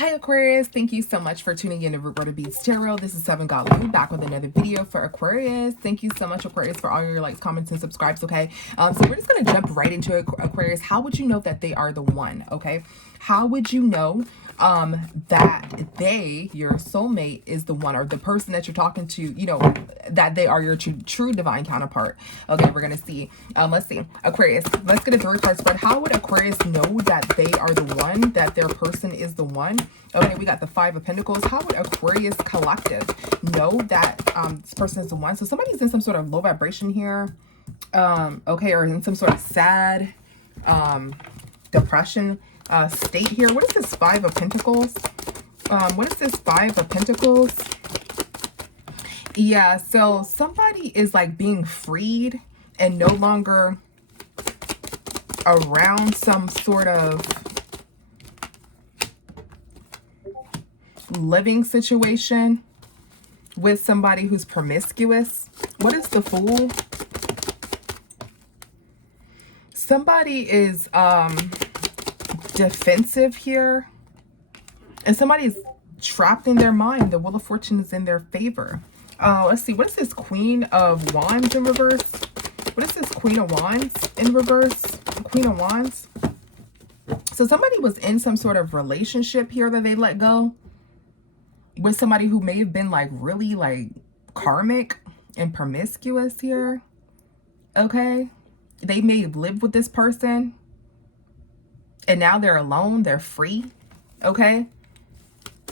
Hi Aquarius, thank you so much for tuning in to Root Word Beats Tarot. This is Seven Godly back with another video for Aquarius. Thank you so much Aquarius for all your likes, comments, and subscribes, okay? So we're just going to jump right into Aquarius. How would you know that they are the one, okay? How would you know that your soulmate is the one, or the person that you're talking to, you know, that they are your true divine counterpart? Okay, we're going to see. Let's see. Aquarius, let's get a 3-card spread. How would Aquarius know that they are the one, that their person is the one? Okay, we got the 5 of Pentacles. How would Aquarius collective know that this person is the one? So somebody's in some sort of low vibration here, okay, or in some sort of sad depression state here. What is this 5 of Pentacles? What is this 5 of Pentacles? Yeah, so somebody is like being freed and no longer around some sort of living situation with somebody who's promiscuous. What is the Fool? Somebody is defensive here, and somebody's trapped in their mind. The Wheel of Fortune is in their favor. Let's see, what is this Queen of Wands in reverse? What is this Queen of Wands in reverse? Queen of Wands. So somebody was in some sort of relationship here that they let go with somebody who may have been like really like karmic and promiscuous here. Okay, they may have lived with this person and now they're alone, they're free. Okay,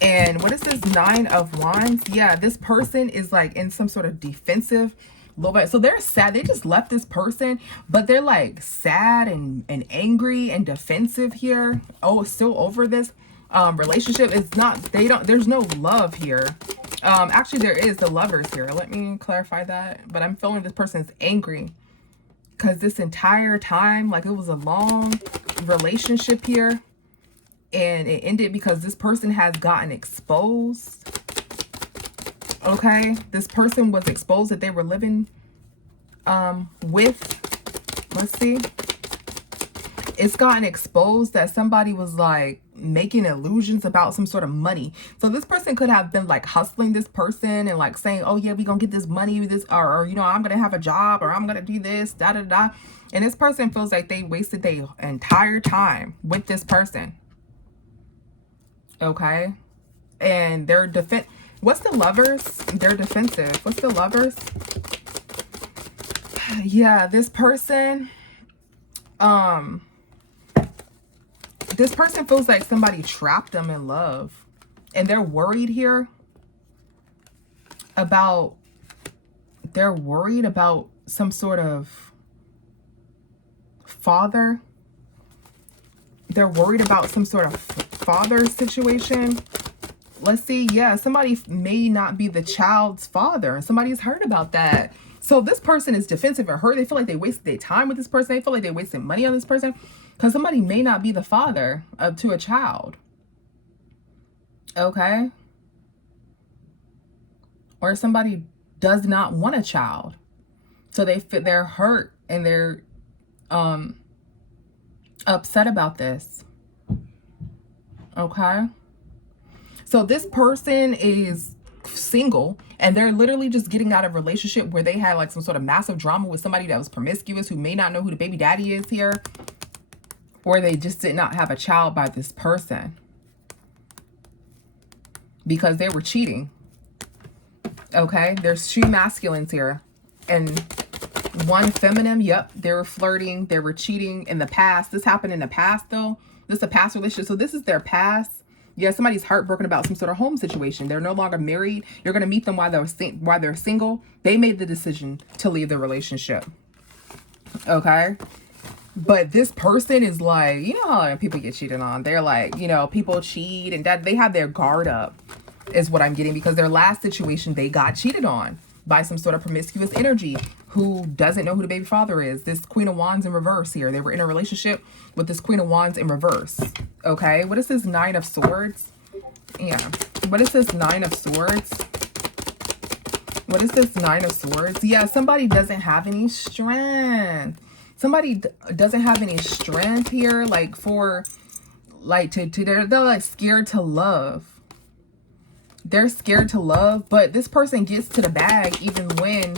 and what is this 9 of Wands? Yeah, this person is like in some sort of defensive low vibe. So they're sad, they just left this person, but they're like sad and angry and defensive here. Oh, still over this relationship. It's not, there's no love here. Actually there is the Lovers here. Let me clarify that. But I'm feeling this person is angry because this entire time, like, it was a long relationship here and it ended because this person has gotten exposed. Okay, this person was exposed that they were living with, let's see, it's gotten exposed that somebody was like making illusions about some sort of money. So this person could have been like hustling this person and like saying, oh yeah, we gonna get this money, this, or you know, I'm gonna have a job, or I'm gonna do this, da da da. And this person feels like they wasted their entire time with this person. Okay, and they're what's the Lovers? They're defensive. What's the Lovers? Yeah, this person feels like somebody trapped them in love, and they're worried here about, they're worried about some sort of father. They're worried about some sort of father situation. Let's see. Yeah, somebody may not be the child's father. Somebody's heard about that. So this person is defensive or hurt. They feel like they wasted their time with this person. They feel like they wasted money on this person because somebody may not be the father to a child. Okay. Or somebody does not want a child. So they're hurt and they're upset about this. Okay. So this person is single and they're literally just getting out of a relationship where they had like some sort of massive drama with somebody that was promiscuous, who may not know who the baby daddy is here, or they just did not have a child by this person because they were cheating. Okay, there's 2 masculines here and 1 feminine. Yep, they were flirting, they were cheating in the past. This happened in the past though. This is a past relationship, so this is their past. Yeah, somebody's heartbroken about some sort of home situation. They're no longer married. You're going to meet them while they're single. They made the decision to leave the relationship. Okay? But this person is like, you know how people get cheated on. They're like, you know, people cheat and that they have their guard up is what I'm getting, because their last situation, they got cheated on by some sort of promiscuous energy who doesn't know who the baby father is. This Queen of Wands in reverse here. They were in a relationship with this Queen of Wands in reverse. Okay, what is this 9 of Swords? Yeah, what is this 9 of Swords? What is this 9 of Swords? Yeah, somebody doesn't have any strength. Somebody doesn't have any strength here, like for like they're like scared to love. They're scared to love, but this person gets to the bag even when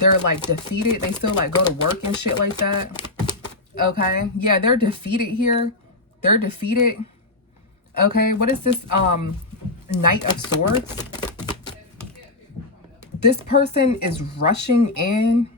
they're like defeated. They still like go to work and shit like that. Okay, yeah, they're defeated here. They're defeated. Okay, what is this? Knight of Swords. This person is rushing in.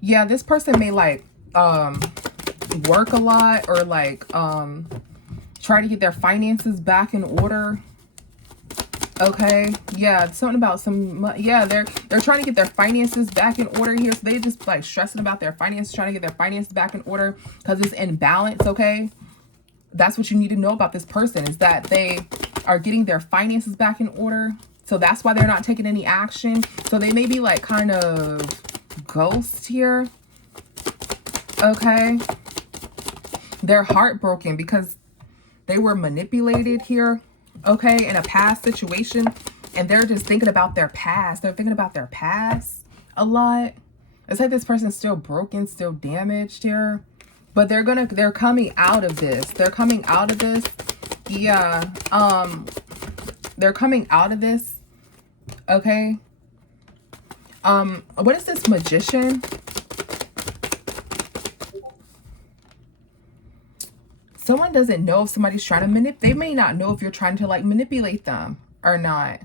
Yeah, this person may like work a lot, or like try to get their finances back in order. Okay, yeah, something about some, yeah, they're trying to get their finances back in order here. So they just like stressing about their finances, trying to get their finances back in order because it's in balance. Okay, that's what you need to know about this person, is that they are getting their finances back in order. So that's why they're not taking any action. So they may be like kind of ghost here. Okay, they're heartbroken because they were manipulated here. Okay, in a past situation, and they're just thinking about their past. They're thinking about their past a lot. It's like this person's still broken, still damaged here, but they're coming out of this. They're coming out of this. Yeah, they're coming out of this. Okay. What is this Magician? Someone doesn't know if somebody's trying to manipulate. They may not know if you're trying to like manipulate them or not.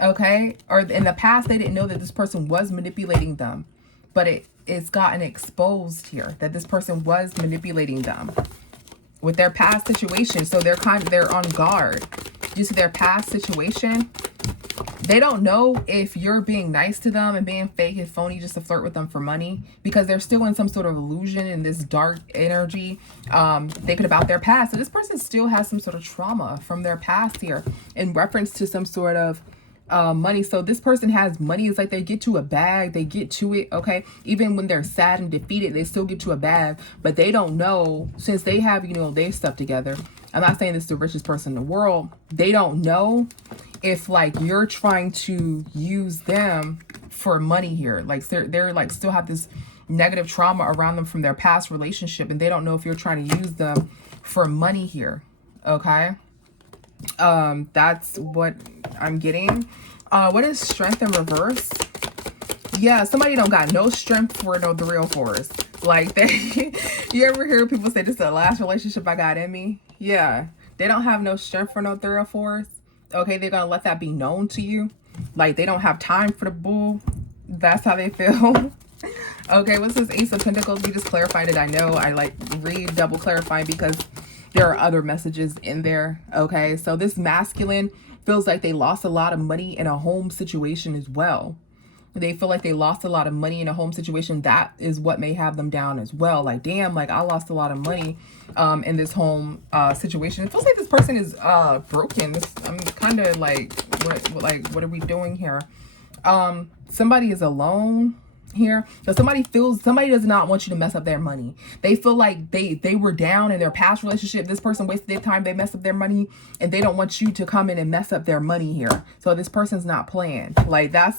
Okay. Or in the past, they didn't know that this person was manipulating them, but it's gotten exposed here that this person was manipulating them with their past situation. So they're on guard due to their past situation. They don't know if you're being nice to them and being fake and phony just to flirt with them for money, because they're still in some sort of illusion in this dark energy, thinking about their past. So this person still has some sort of trauma from their past here in reference to some sort of money. So this person has money. It's like they get to a bag, they get to it. Okay, even when they're sad and defeated, they still get to a bag, but they don't know, since they have, you know, their stuff together. I'm not saying this is the richest person in the world. They don't know if like you're trying to use them for money here. Like they're like still have this negative trauma around them from their past relationship, and they don't know if you're trying to use them for money here. Okay, that's what I'm getting. What is Strength in reverse? Yeah, somebody don't got no strength for no 304s. Like they, you ever hear people say, this is the last relationship I got in me? Yeah, they don't have no strength for no 304s. Okay, they're gonna let that be known to you. Like they don't have time for the bull. That's how they feel. Okay, what's this Ace of Pentacles? We just clarified it. I know I like double clarifying because there are other messages in there. Okay, so this masculine feels like they lost a lot of money in a home situation as well. They feel like they lost a lot of money in a home situation. That is what may have them down as well. Like, damn, like I lost a lot of money in this home situation. It feels like this person is broken. I'm kind of like, what are we doing here? Somebody is alone here. So somebody does not want you to mess up their money. They feel like they were down in their past relationship. This person wasted their time. They messed up their money, and they don't want you to come in and mess up their money here. So this person's not playing. Like that's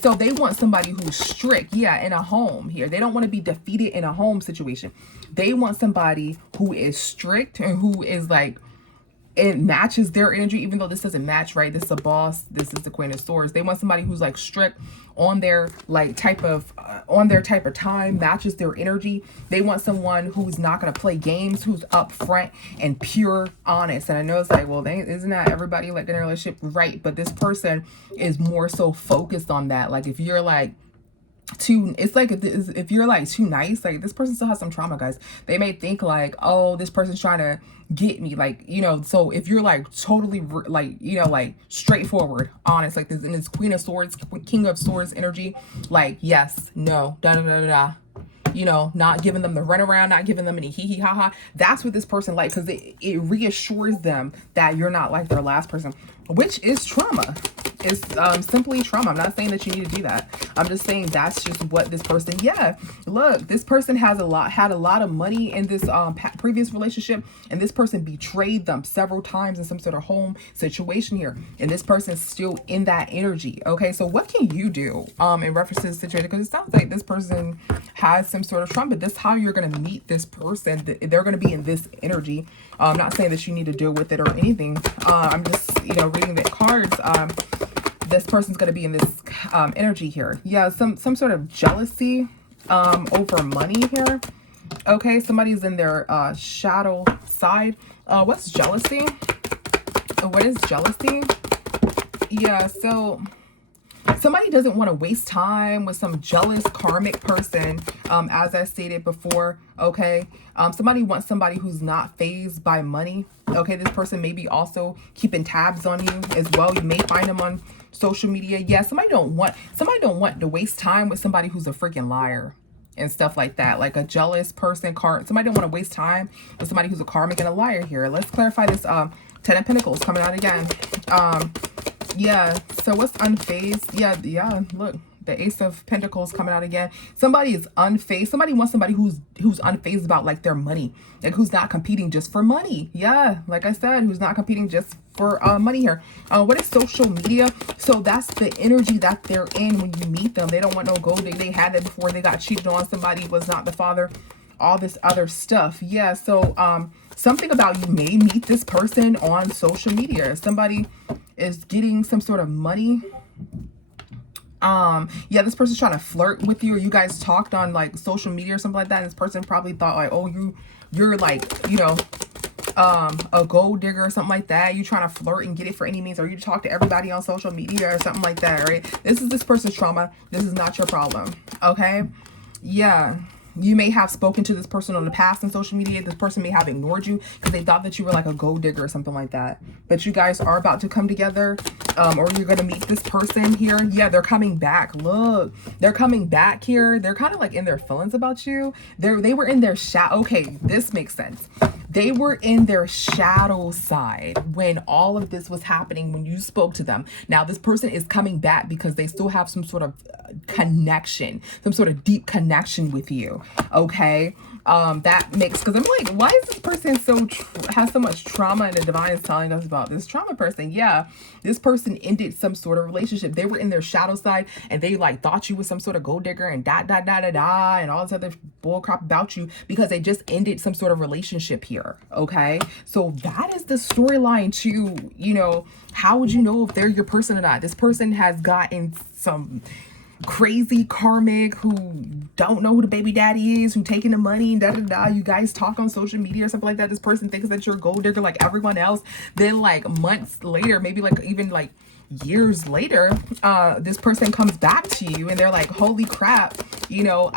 so they want somebody who's strict. Yeah, in a home here. They don't want to be defeated in a home situation. They want somebody who is strict and who is like, it matches their energy, even though this doesn't match, right? This is a boss. This is the Queen of Swords. They want somebody who's like strict on their like type of time, matches their energy. They want someone who's not going to play games, who's upfront and pure honest. And I know it's like, well, isn't that everybody like in a relationship? Right. But this person is more so focused on that. Like if you're like, if you're like too nice, like this person still has some trauma, guys. They may think like, oh, this person's trying to get me, like, you know. So if you're like totally like, you know, like straightforward, honest, like this in this Queen of Swords, King of Swords energy, like yes, no, da da da da da, you know, not giving them the runaround, not giving them any hee hee ha ha. That's what this person like, because it reassures them that you're not like their last person, which is trauma. It's simply trauma. I'm not saying that you need to do that. I'm just saying that's just what this person, yeah, look, this person had a lot of money in this previous relationship, and this person betrayed them several times in some sort of home situation here, and this person's still in that energy. Okay, so what can you do in reference to the situation? Because it sounds like this person has some sort of trauma, but this is how you're going to meet this person. They're going to be in this energy. I'm not saying that you need to deal with it or anything. I'm just, you know, reading the cards. This person's going to be in this energy here. Yeah, some sort of jealousy over money here. Okay, somebody's in their shadow side. What's jealousy? What is jealousy? Yeah, so somebody doesn't want to waste time with some jealous karmic person, as I stated before, okay? Somebody wants somebody who's not fazed by money, okay? This person may be also keeping tabs on you as well. You may find them on social media. Yeah, somebody don't want to waste time with somebody who's a freaking liar and stuff like that, like a jealous person. Somebody don't want to waste time with somebody who's a karmic and a liar here. Let's clarify this. Ten of Pentacles coming out again. Yeah, so what's unfazed? Yeah, look, the Ace of Pentacles coming out again. Somebody is unfazed. Somebody wants somebody who's unfazed about like their money, like who's not competing just for money. Yeah, like I said, who's not competing just for money here. What is social media? So that's the energy that they're in when you meet them. They don't want no gold. They had it before they got cheated on. Somebody was not the father. All this other stuff. Yeah, so something about you may meet this person on social media. Somebody is getting some sort of money. Yeah, this person's trying to flirt with you, or you guys talked on like social media or something like that, and this person probably thought like, oh, you're like, you know, a gold digger or something like that. You trying to flirt and get it for any means, or you talk to everybody on social media or something like that, right? This is this person's trauma. This is not your problem. Okay, yeah. You may have spoken to this person in the past on social media. This person may have ignored you because they thought that you were like a gold digger or something like that. But you guys are about to come together, or you're going to meet this person here. Yeah, they're coming back. Look, they're coming back here. They're kind of like in their feelings about you. They were in their shadow. Okay, this makes sense. They were in their shadow side when all of this was happening, when you spoke to them. Now this person is coming back because they still have some sort of connection, some sort of deep connection with you. Okay, that makes, because I'm like, why is this person has so much trauma, and the divine is telling us about this trauma person? Yeah, this person ended some sort of relationship. They were in their shadow side, and they like thought you was some sort of gold digger and and all this other bull crap about you because they just ended some sort of relationship here. Okay, so that is the storyline to, you know, how would you know if they're your person or not? This person has gotten some crazy karmic who don't know who the baby daddy is, who taking the money, you guys talk on social media or something like that. This person thinks that you're a gold digger like everyone else. Then like months later, maybe like even like years later, this person comes back to you and they're like, holy crap, you know,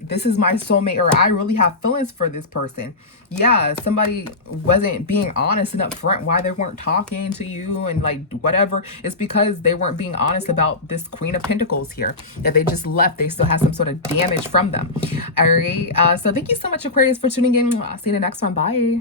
this is my soulmate, or I really have feelings for this person. Yeah, somebody wasn't being honest and upfront why they weren't talking to you and like whatever. It's because they weren't being honest about this Queen of Pentacles here, that they just left. They still have some sort of damage from them. All right, so thank you so much, Aquarius, for tuning in. I'll see you in the next one. Bye.